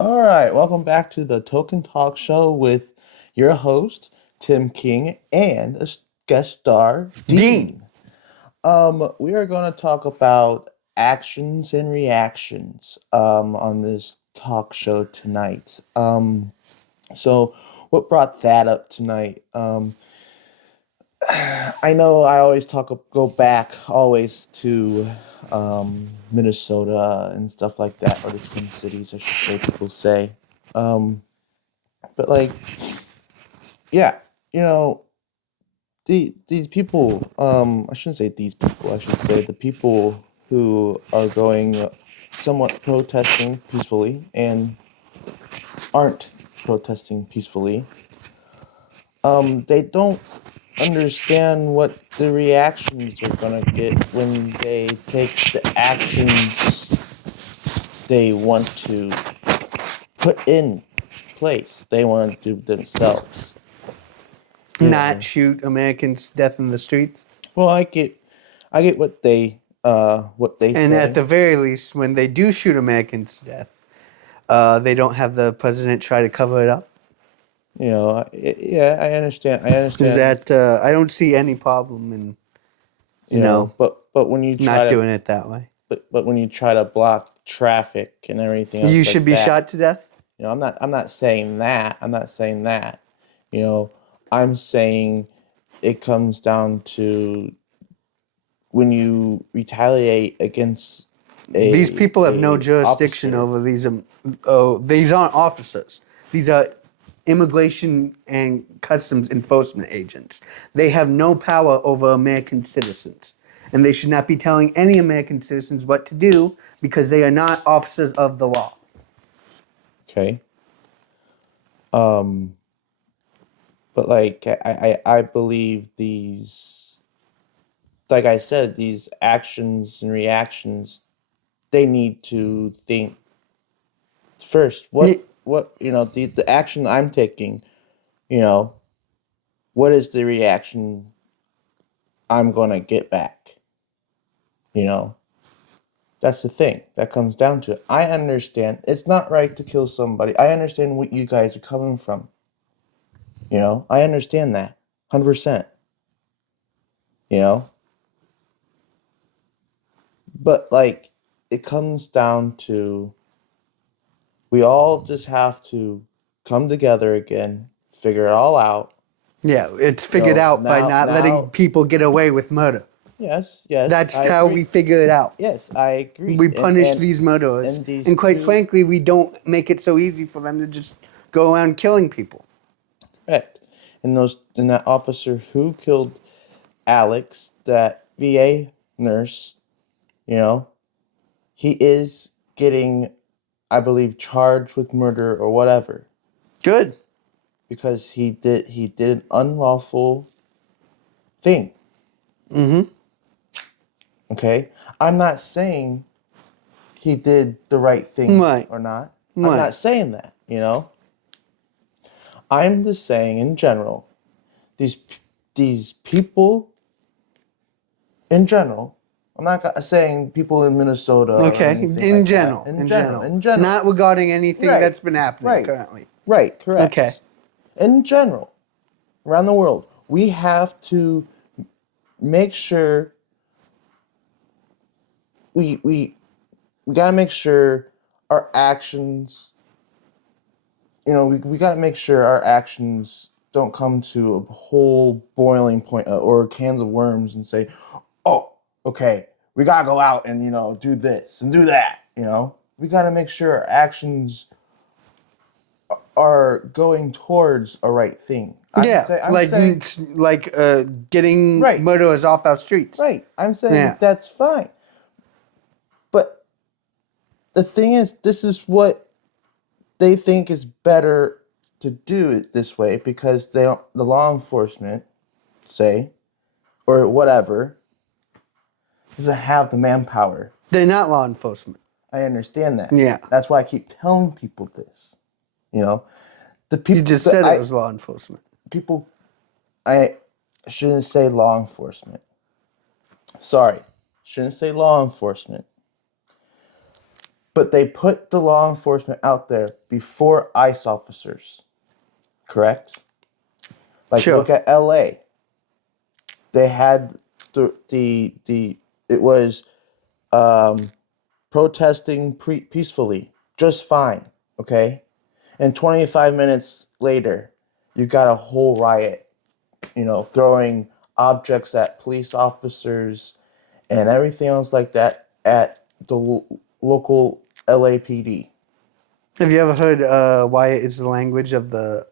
All right, welcome back to the Token Talk Show with your host, Tim King, and a guest star, Dean. Dean. We are going to talk about actions and reactions on this talk show tonight. So what brought that up tonight? I know I always go back always to Minnesota and stuff like that, or the Twin Cities, I should say. People say, but like, yeah, you know, these people. I shouldn't say these people. I should say the people who are going somewhat protesting peacefully and aren't protesting peacefully. They don't understand what the reactions are gonna get when they take the actions they want to put in place. They want to do themselves. You Not know. shoot Americans death in the streets. Well, I get what they And at say. the very least, when they do shoot Americans to death, they don't have the president try to cover it up. Yeah, I understand. I Is understand. that I don't see any problem in But when you try not to doing it that way. but when you try to block traffic and everything You else should like be that, shot to death. I'm not saying that. I'm not saying that. You know, I'm saying it comes down to when you retaliate against These a people have no a jurisdiction officer. over these. Oh, these aren't officers. These are immigration and customs enforcement agents. They have no power over American citizens, and they should not be telling any American citizens what to do because they are not officers of the law. Okay. Um, but like I believe these, like I said, these actions and reactions, they need to think first. What the action I'm taking, you know, what is the reaction I'm gonna get back? You know, that's the thing that comes down to it. I understand it's not right to kill somebody. I understand what you guys are coming from. I understand that 100%. You know, but like it comes down to we all just have to come together again, figure it all out. Yeah, it's figured out by not letting Now, people get away with murder. yes, That's I how we agree. figure it out. Yes, I agree. We punish these murderers, And these and quite two, frankly, we don't make it so easy for them to just go around killing people. correct. And that officer who killed Alex, that VA nurse, you know, he is getting, I believe, charged with murder or whatever Good. because he did an unlawful thing. Mm-hmm. Okay, I'm not saying he did the right thing Right. or not. I'm Right. not saying that. I'm just saying in general, these these people in general. I'm not saying people in Minnesota or Okay. anything In like that. general. In In general, general. in general. Not regarding anything Right, that's been happening right, currently. right, Okay. correct. In general, around the world, we have to make sure we we gotta make sure our actions. We gotta make sure our actions don't come to a whole boiling point or cans of worms and say, "Oh, okay, we gotta go out and do this and do that." We gotta make sure our actions are going towards a right thing. Yeah. I'm saying, Getting right, murderers off our streets. right. I'm saying Yeah. that's fine. But the thing is, this is what they think is better to do it this way because the law enforcement say or whatever doesn't have the manpower. They're not law enforcement. I understand that. Yeah. That's why I keep telling people this. You know, the You people just said it was law enforcement. people I shouldn't say law enforcement. Sorry, shouldn't say law enforcement. But they put the law enforcement out there before ICE officers, correct? Like Sure. look at LA. They had the it was um, protesting peacefully, just fine, okay? And 25 minutes later, you got a whole riot, throwing objects at police officers and everything else like that at the local LAPD. Have you ever heard why it's the language of the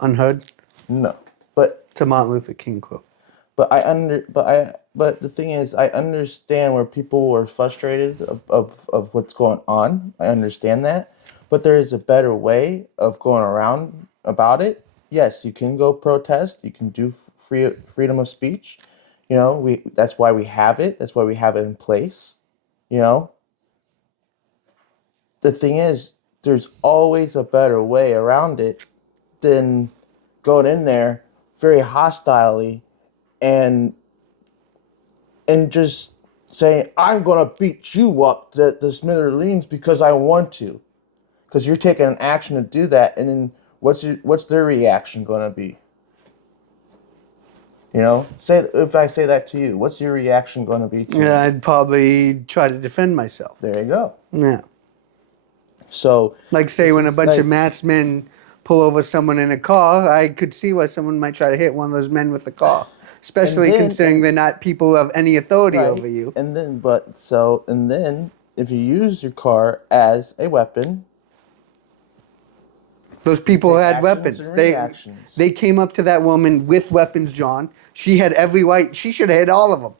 unheard? No, but It's a Martin Luther King quote. but the thing is, I understand where people were frustrated of what's going on. I understand that, but there is a better way of going around about it. Yes, you can go protest. You can do freedom of speech. That's why we have it. That's why we have it in place. You know, the thing is, there's always a better way around it than going in there very hostilely and just saying, I'm gonna beat you up to the smithereens because I want to. Because you're taking an action to do that, and then what's their reaction gonna be? Say if I say that to you, what's your reaction gonna be to Yeah, me? I'd probably try to defend myself. There you go. Yeah. So Like say it's when a just bunch of like- masked men pull over someone in a car, I could see why someone might try to hit one of those men with the car. Especially And then- considering they're not people who have any authority Right. over you. And then if you use your car as a weapon, Those people take had actions weapons. and They reactions. they came up to that woman with weapons, John. She had every right. She should have hit all of them.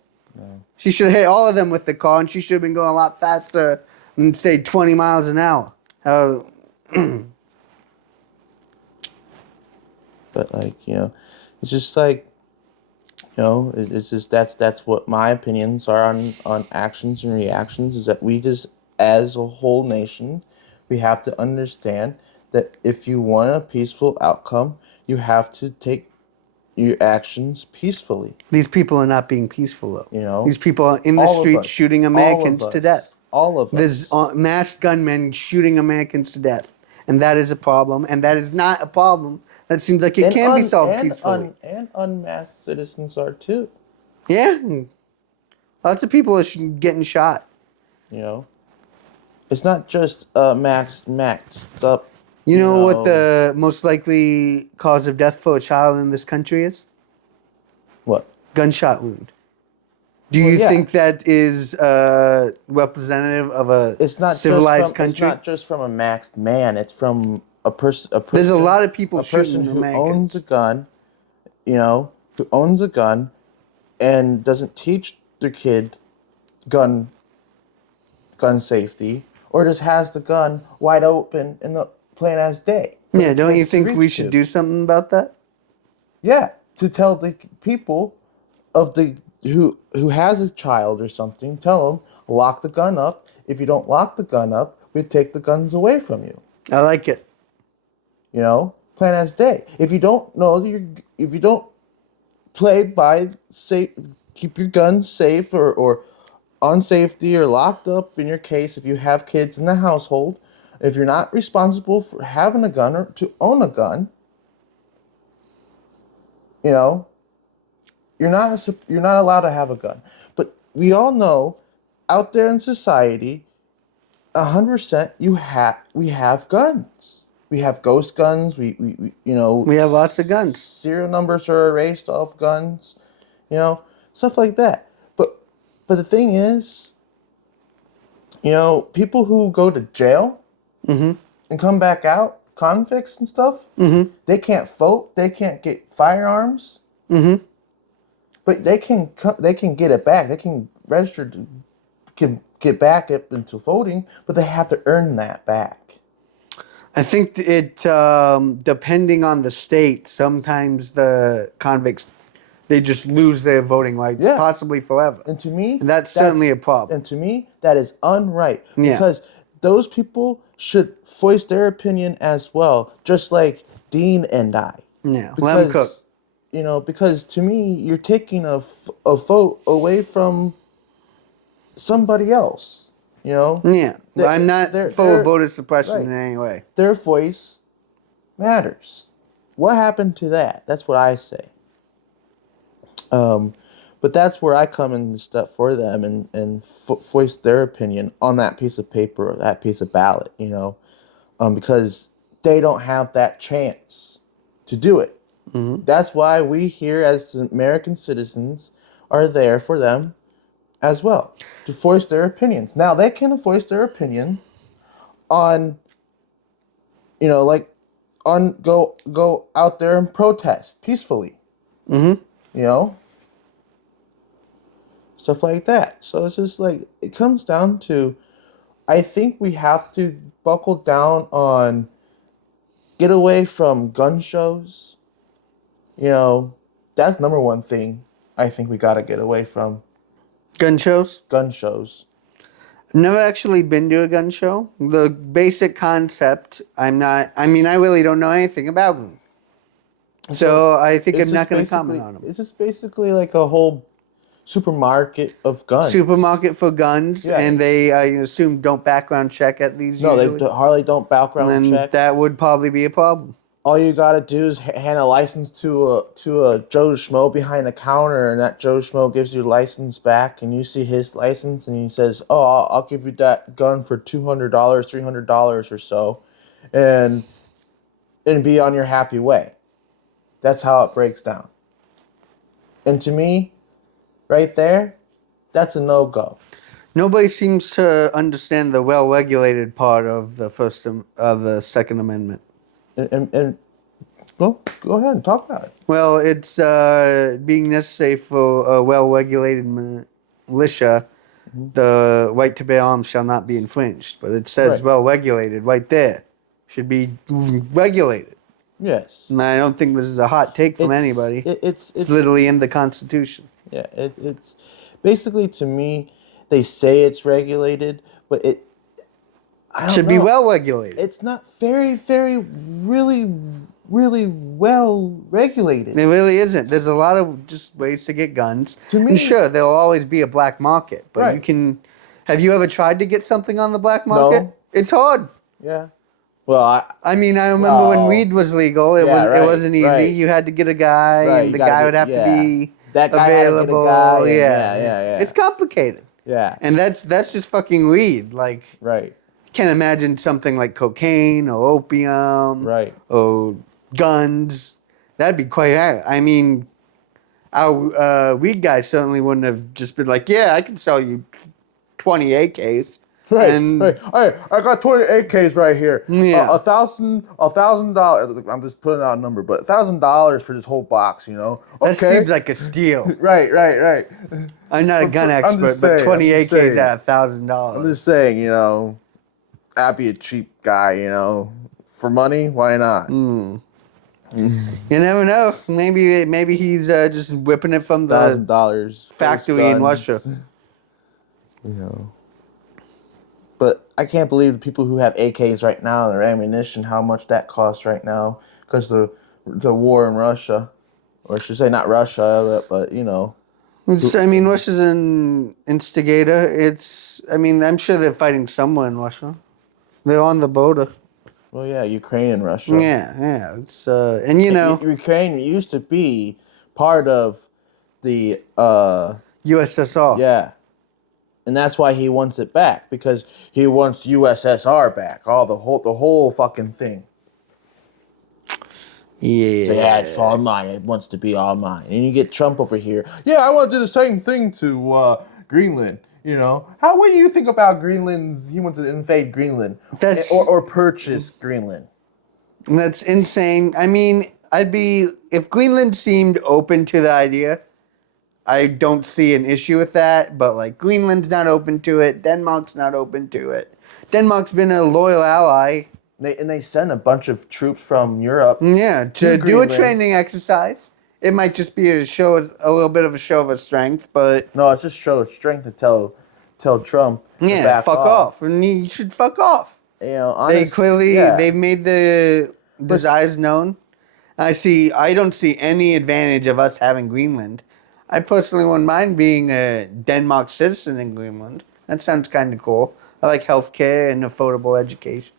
She should have hit all of them with the car, and she should have been going a lot faster than say 20 miles an hour. but it's just like it's just that's what my opinions are on actions and reactions, is that we just, as a whole nation, we have to understand that if you want a peaceful outcome, you have to take your actions peacefully. These people are not being peaceful though. You know? These people are in the All of street us. shooting All of Americans to us. death. All of There's us. masked gunmen shooting Americans to death, and that is a problem. And that is not a problem. That seems like it can be solved peacefully. And unmasked citizens are too. Yeah, lots of people are getting shot. It's not just maxed up. You know what the most likely cause of death for a child in this country is? What? Gunshot wound. Do you yeah. think that is representative of a It's not civilized just from, country? It's not just from a maxed man. It's from a person. There's a lot of people a person shooting who Americans. owns a gun. Who owns a gun, and doesn't teach their kid gun safety, or just has the gun wide open in the plain as day. for Yeah, the don't you kids to think we reach should to. do something about that? Yeah, to tell the people of the who has a child or something, tell them, lock the gun up. If you don't lock the gun up, we take the guns away from you. I like it. Plain as day. If you don't play by safe, keep your guns safe or on safety or locked up in your case if you have kids in the household. If you're not responsible for having a gun or to own a gun, you're not allowed to have a gun. But we all know, out there in society, 100% we have guns. We have ghost guns. We We have lots of guns. Serial numbers are erased off guns. Stuff like that. But the thing is, people who go to jail and come back out, convicts and stuff, they can't vote. They can't get firearms. But they can get it back. They can register can get back up into voting, but they have to earn that back. I think it, depending on the state, sometimes the convicts, they just lose their voting rights, Yeah. possibly forever. And to me, And that's certainly a problem. And to me, that is unright. Yeah. Because those people should voice their opinion as well, just like Dean and I. Yeah, let 'em cook. Because to me, you're taking a vote away from somebody else. You know, Yeah, They're- I'm not they're- for they're- voter suppression right. in any way. their voice matters. What happened to that? That's what I say. But that's where I come in and step for them and voice their opinion on that piece of paper or that piece of ballot, because they don't have that chance to do it. That's why we here as American citizens are there for them as well, to voice their opinions. Now, they can voice their opinion on, like, on go out there and protest peacefully. You know? Stuff like that. So it's just like, it comes down to, I think we have to buckle down on, get away from gun shows. That's number one thing I think we got to get away from. Gun shows? Gun shows. I've never actually been to a gun show. The basic concept, I really don't know anything about them. So I think I'm not going to comment on them. It's just basically like a whole supermarket of guns. Supermarket for guns, Yeah. and they, I assume, don't background check at these No, usually? they hardly don't background Then check. that would probably be a problem. All you gotta do is hand a license to a Joe Schmo behind the counter, and that Joe Schmo gives you a license back, and you see his license, and he says, "Oh, I'll give you that gun for $200, $300 or so," and be on your happy way. That's how it breaks down. And to me, right there, that's a no-go. Nobody seems to understand the well-regulated part of the Second Amendment. And well, go ahead and talk about it. Well, it's being necessary for a well-regulated militia. The right to bear arms shall not be infringed, but it says Right. well-regulated right there. Should be regulated. Yes. And I don't think this is a hot take from anybody. It's literally in the Constitution. Yeah, it's basically, to me, they say it's regulated, but I don't Should know. be well-regulated. It's not very, very, really, really well regulated. It really isn't. There's a lot of just ways to get guns. To me- And sure, there'll always be a black market, but Right. you can. Have you ever tried to get something on the black market? No. It's hard. Yeah. Well, I remember when No. weed was legal. It Yeah, right, wasn't easy. right. You had to get a guy, Right, and you the gotta guy get- would have yeah. to be That guy had to get a available. guy, and yeah. yeah. It's complicated, yeah, and that's just fucking weed. Like, right, can't imagine something like cocaine or opium, right. or guns. That'd be quite. I mean, our weed guy certainly wouldn't have just been like, "Yeah, I can sell you 20 AKs." Right, And- right. Hey, I got 20 AKs right here. Yeah. $1,000. I'm just putting out a number, but $1,000 for this whole box. That Okay. seems like a steal. Right. I'm not a gun I'm expert, just but saying, 20 I'm AKs just saying. at I'm $1,000. just saying, I'd be a cheap guy, for money. Why not? You never know. Maybe he's just whipping it from the. $1,000 factory in Russia. But I can't believe the people who have AKs right now and their ammunition, how much that costs right now, because the war in Russia, or I should say not Russia, but Russia's an instigator. I'm sure they're fighting somewhere in Russia. They're on the border. well, yeah, Ukraine and Russia. Yeah. It's and Ukraine used to be part of the USSR. yeah. And that's why he wants it back, because he wants USSR back. The whole fucking thing. Yeah. It's all mine. It wants to be all mine. And you get Trump over here. Yeah, I want to do the same thing to Greenland. What do you think about Greenland's? He wants to invade Greenland, That's- or purchase Greenland. That's insane. If Greenland seemed open to the idea, I don't see an issue with that. But like, Greenland's not open to it. Denmark's not open to it. Denmark's been a loyal ally. They send a bunch of troops from Europe. Yeah, to do a Greenland. training exercise. It might just be a little bit of a show of strength, but No, it's just show of strength to tell Trump. To yeah, back fuck off. And you should fuck off. They've made the desires known. I don't see any advantage of us having Greenland. I personally wouldn't mind being a Denmark citizen in Greenland. That sounds kind of cool. I like healthcare and affordable education.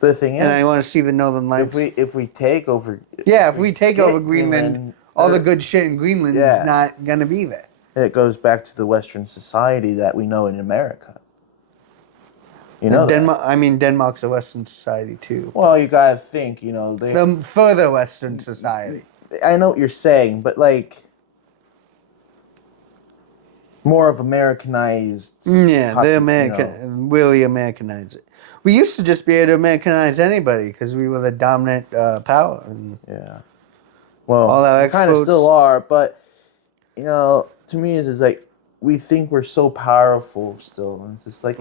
But the thing is, And I want to see the Northern Lights. if we take over, Yeah, if we take get over Greenland, all the good shit in Greenland's Yeah. not going to be there. it goes back to the Western society that we know in America. You know, And that. Denmark. Denmark's a Western society too. Well, you gotta think. You know, they. The further Western society. I know what you're saying, but like more of Americanized. Yeah, popu- they you American, know. really Americanize it. We used to just be able to Americanize anybody because we were the dominant power. And Yeah. Well, all our we kind of exports- still are, but you know, to me, it's just like we think we're so powerful still. And it's just like